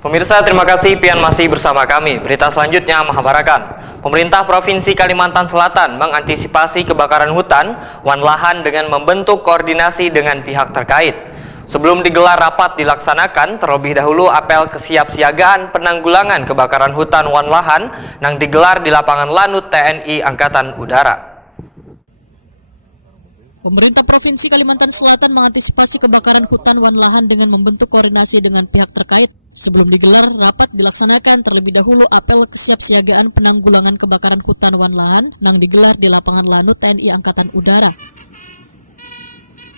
Pemirsa, terima kasih pian masih bersama kami. Berita selanjutnya menghabarkan, pemerintah Provinsi Kalimantan Selatan mengantisipasi kebakaran hutan wan lahan dengan membentuk koordinasi dengan pihak terkait. Sebelum digelar rapat dilaksanakan, terlebih dahulu apel kesiapsiagaan penanggulangan kebakaran hutan wan lahan yang digelar di lapangan Lanut TNI Angkatan Udara. Pemerintah Provinsi Kalimantan Selatan mengantisipasi kebakaran hutan wan lahan dengan membentuk koordinasi dengan pihak terkait. Sebelum digelar, rapat dilaksanakan terlebih dahulu apel kesiapsiagaan penanggulangan kebakaran hutan wan lahan yang digelar di lapangan Lanut TNI Angkatan Udara.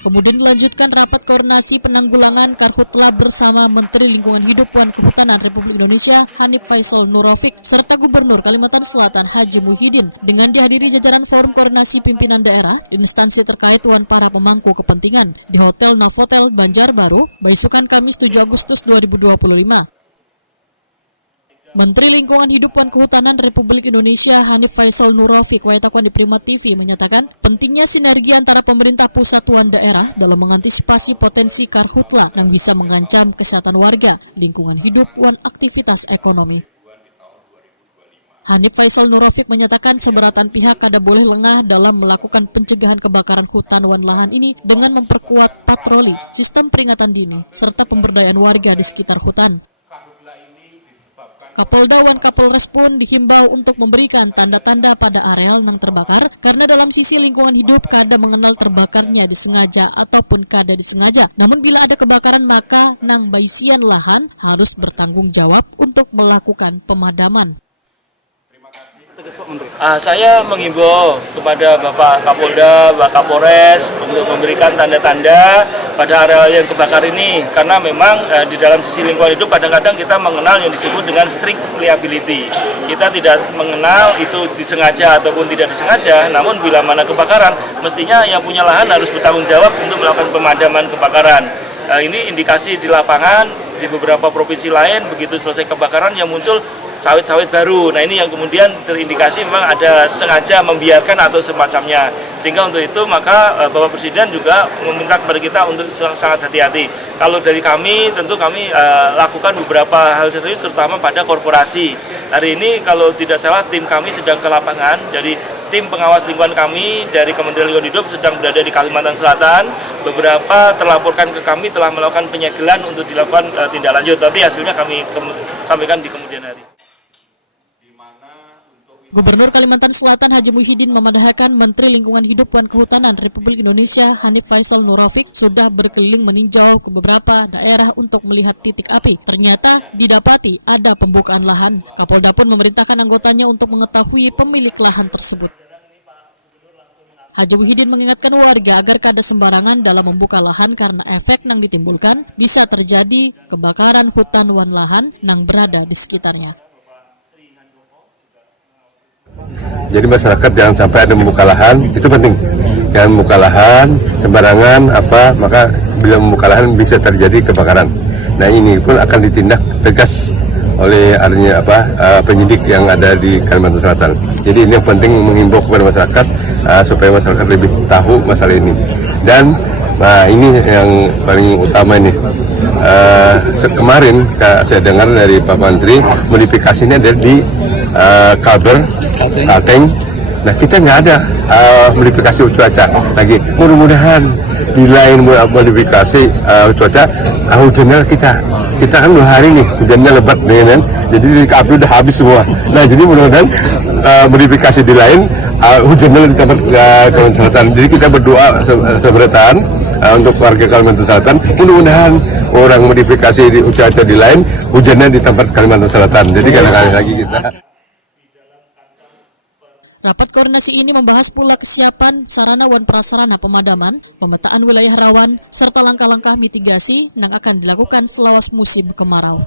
Kemudian dilanjutkan rapat koordinasi penanggulangan Karhutla bersama Menteri Lingkungan Hidup dan Kehutanan Republik Indonesia Hanif Faisal Nurofik serta Gubernur Kalimantan Selatan Haji Muhyiddin dengan dihadiri jajaran forum koordinasi pimpinan daerah, instansi terkait dan para pemangku kepentingan di Hotel Novotel Banjarbaru, Baisukan Kamis 7 Agustus 2025. Menteri Lingkungan Hidup dan Kehutanan Republik Indonesia Hanif Faisal Nurofik wayatakan di Prima TV menyatakan pentingnya sinergi antara pemerintah pusat dan daerah dalam mengantisipasi potensi karhutla yang bisa mengancam kesehatan warga, lingkungan hidup, dan aktivitas ekonomi. Hanif Faisal Nurofik menyatakan seberatan pihak kada boleh lengah dalam melakukan pencegahan kebakaran hutan wan lahan ini dengan memperkuat patroli, sistem peringatan dini, serta pemberdayaan warga di sekitar hutan. Kapolda dan Kapolres pun dihimbau untuk memberikan tanda-tanda pada areal yang terbakar karena dalam sisi lingkungan hidup kada mengenal terbakarnya disengaja ataupun kada disengaja. Namun bila ada kebakaran maka nang baisian lahan harus bertanggung jawab untuk melakukan pemadaman. Saya menghimbau kepada Bapak Kapolda, Bapak Kapolres untuk memberikan tanda-tanda pada area yang kebakar ini karena memang di dalam sisi lingkungan hidup kadang-kadang kita mengenal yang disebut dengan strict liability. Kita tidak mengenal itu disengaja ataupun tidak disengaja, namun bila mana kebakaran mestinya yang punya lahan harus bertanggung jawab untuk melakukan pemadaman kebakaran. Ini indikasi di lapangan di beberapa provinsi lain begitu selesai kebakaran yang muncul sawit-sawit baru. Nah ini yang kemudian terindikasi memang ada sengaja membiarkan atau semacamnya. Sehingga untuk itu maka Bapak Presiden juga meminta kepada kita untuk sangat hati-hati. Kalau dari kami tentu kami lakukan beberapa hal serius terutama pada korporasi. Hari ini kalau tidak salah tim kami sedang ke lapangan. Jadi tim pengawas lingkungan kami dari Kementerian Lingkungan Hidup sedang berada di Kalimantan Selatan. Beberapa terlaporkan ke kami telah melakukan penyegelan untuk dilakukan tindak lanjut. Nanti hasilnya kami sampaikan di kemudian hari. Gubernur Kalimantan Selatan Haji Muhyiddin memadahkan Menteri Lingkungan Hidup dan Kehutanan Republik Indonesia Hanif Faisal Nurofik sudah berkeliling meninjau ke beberapa daerah untuk melihat titik api. Ternyata didapati ada pembukaan lahan. Kapolda pun memerintahkan anggotanya untuk mengetahui pemilik lahan tersebut. Haji Muhyiddin mengingatkan warga agar kada sembarangan dalam membuka lahan karena efek yang ditimbulkan bisa terjadi kebakaran hutan wan lahan yang berada di sekitarnya. Jadi masyarakat jangan sampai ada membuka lahan, itu penting. Jangan membuka lahan sembarangan maka bila membuka lahan bisa terjadi kebakaran. Nah ini pun akan ditindak tegas oleh adanya penyidik yang ada di Kalimantan Selatan. Jadi ini yang penting menghimbau kepada masyarakat supaya masyarakat lebih tahu masalah ini. Dan ini yang paling utama ini. Kemarin saya dengar dari Pak Menteri modifikasinya ada di Kalteng. Nah kita nggak ada modifikasi cuaca lagi. Mudah-mudahan di lain modifikasi cuaca hujannya kita kan 2 hari nih hujannya lebat kan, jadi api udah habis semua. Nah jadi mudah-mudahan modifikasi di lain hujannya di tempat Kalimantan Selatan. Jadi kita berdoa seberatan untuk warga Kalimantan Selatan, mudah-mudahan orang modifikasi di cuaca di lain hujannya di tempat Kalimantan Selatan. Jadi kadang-kadang lagi kita. Rapat koordinasi ini membahas pula kesiapan sarana dan prasarana pemadaman, pemetaan wilayah rawan, serta langkah-langkah mitigasi yang akan dilakukan selawas musim kemarau.